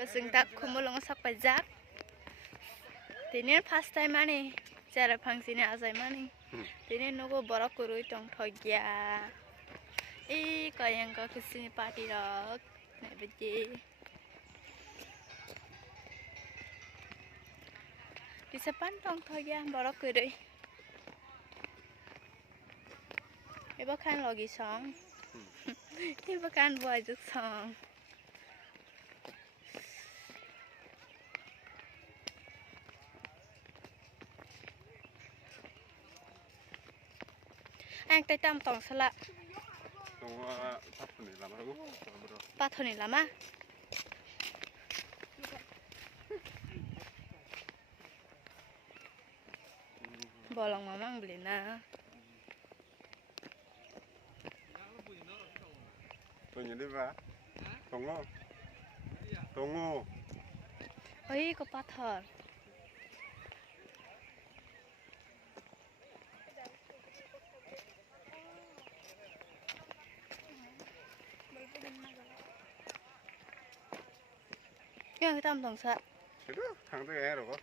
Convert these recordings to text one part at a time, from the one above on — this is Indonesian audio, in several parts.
जों दा खुमलुङाव साकबायजाक दिनै फार्स्ट टाइम आनी जेरै फांसिनि आजाय मानी दिनै नगो बरफ कुरुई टं थगिया ए कयंका किसिनि पार्टी रक नेबेजी दिसपान टं थगिया बरफ कुरुई Iba kan lagi song. Iba kan buat song. Ang tay tam tong sala. Tong pathoni lama aku. Pathoni lama. Bolong mamang beli na. Tunggu deh pak. Tunggu. Oi, ko pathor. Yang kita tam tong sa. Itu thằng tôi nghe rồi có.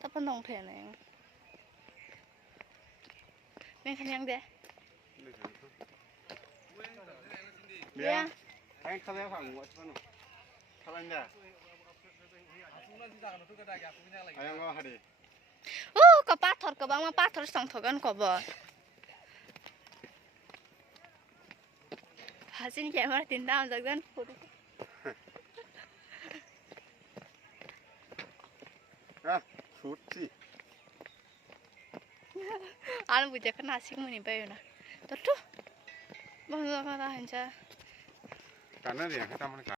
Tapan tong thẻ này. Nên khăn yang deh. Iya. Anh không theo khoảng một chút nữa. Sao anh nhỉ? Anh có hadi. Ko pathor ko bang ma pathor song thogan ko bo. Hasin camera tin dam jagdan photo. Ah, shoot sih. Alam buja kan asik muni bayo na. Tuh. Bang kata hanja. Karena dia kita